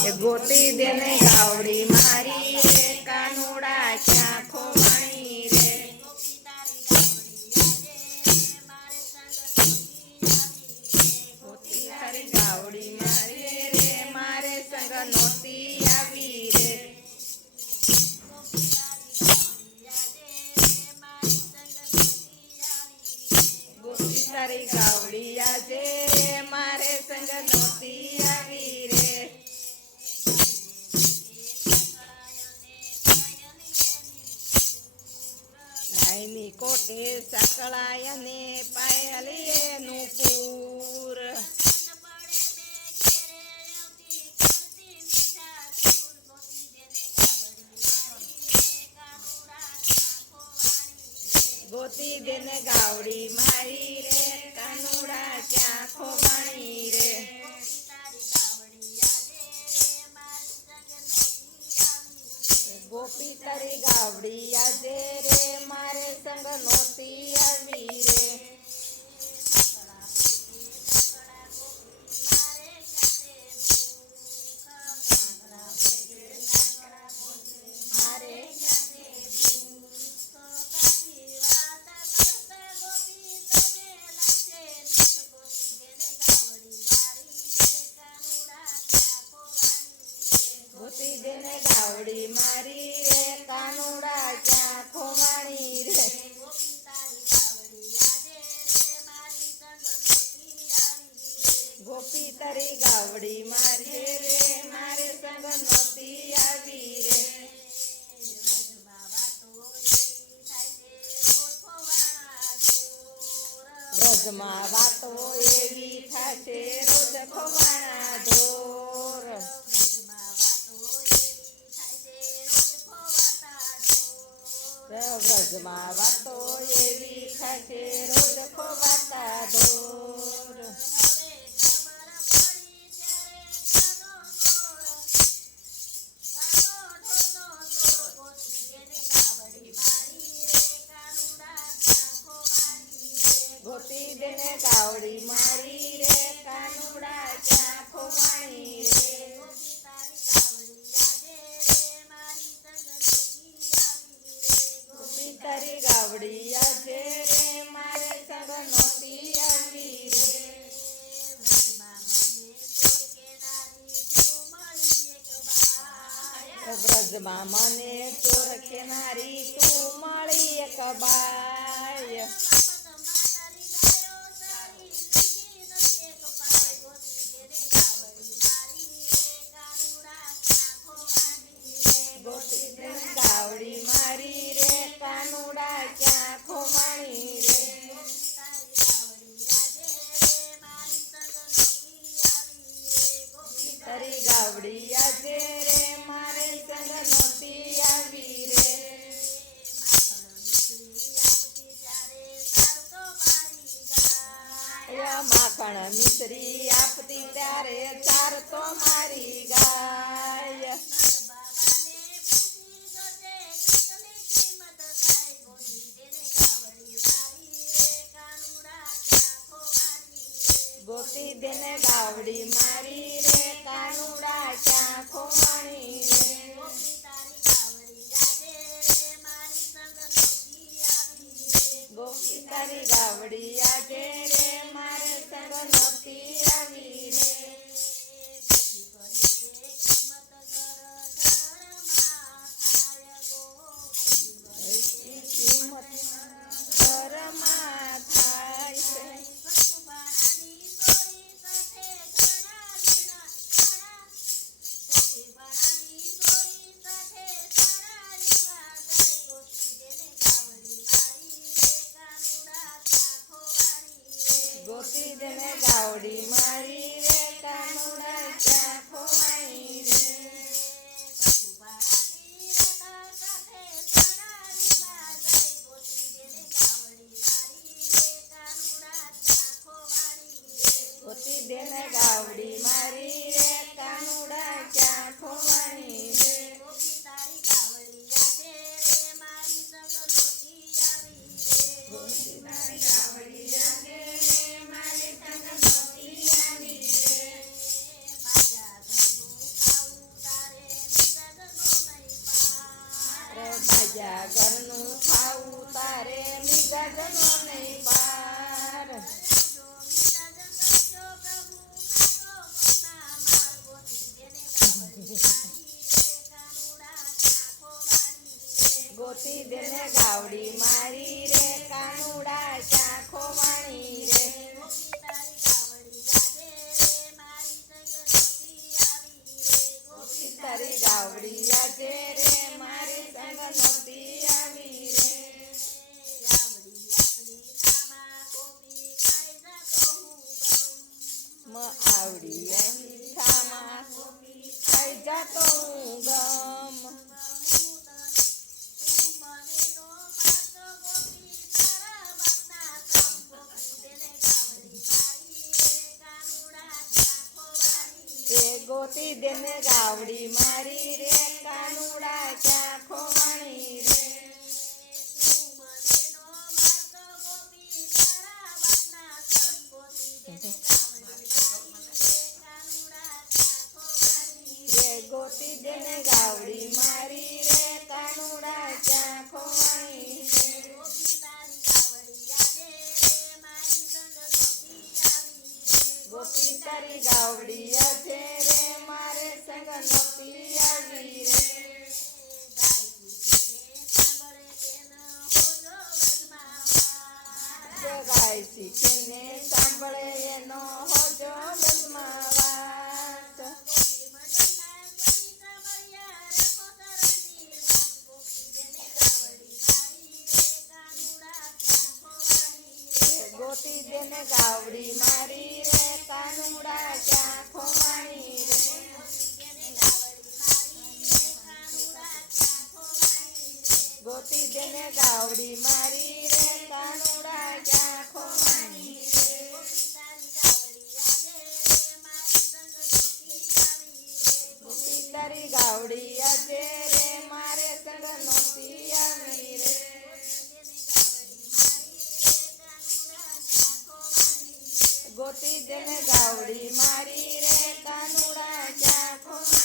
એ ગોતી દેને ગાવડી મારી રે કાનુડા ક્યાં ખોવાણી રે ગોતી તારી ગાવડી મારી રે મારે સંગ નહોતી આવી રે ગોતી તારી ગાવડી આજે મારે સંગ નહોતી આવી રે લાઈની કોટે સકળાય ને પાયલી એનું પૂર ગોતી દેને ગાવડી મારી રે કાનુડા ક્યાં ખોવાણી રે ગોપી તારી ગાવડી આજે રે મારે સંગ નહોતી આવી રે મારે ગોતી દેને ગાવડી મારી રે કાનુડા ક્યાં ખોવાણી રે ગોપી તારી ગાવડી મારી રે મારે સંગ નહોતી આવી રે વ્રજમાં વાતો એવી થશે રોજ ખોવાણા ઢોર વ્રજમાં વાતો એવી થશે રોજ ખોવાતા ઢોર ગોતી દેને ગાવડી મારી રે કાનુડા ક્યાં ખોવાણી રે ગોપી તારી ગાવડી આજે રે મારે સંગ નહોતી આવી રે વ્રજમાં મને ચોર કેનારી તું મળી એક બાય ગોતી દેને ગાવડી મારી રે કાનુડા ક્યાં ખોવાણી રે તારી ગાવડી આજે રે મારે સંગ નહોતી આવી રે માખણ મિશ્રી આપતી ત્યારે ચાર તો મારી ગાય ગોતી દેને ગાવડી મારી રે કાનુડા ક્યાં ખોવાણી રે ગોપી તારી ગાવડી આજે રે મારે સંગ નહોતી આવી રે કિંમત ઘરમાં થાય છે ગાવડી આજે રે મારી સંગ નહોતી આવી રે આવડી મીઠામાં ખાઈ જાતો હું ગમ ગોતી દેને ગાવડી મારી રે કાનુડા ક્યાં ખોવાણી રે ગોતી દેને ગાવડી મારી રે કાનુડા ક્યાં ખોવાણી ગોપી તારી ગાવડી આજે રે મારે સંગ નહોતી આવી રે ગાય શીખીને સાંભળે એનો હોજો મનમાં વાત ગોતી દેને ગાવડી મારી રે કાનુડા ક્યાં ખોવાણી રે ગોતી દેને ગાવડી મારી રે કાનુડા ક્યાં ખોવાણી ગોપી તારી ગાવડી આજે રે મારે સંગ નહોતી આવી રે ગોતી દેને ગાવડી મારી રે કાનુડા ક્યાં ખોવાણી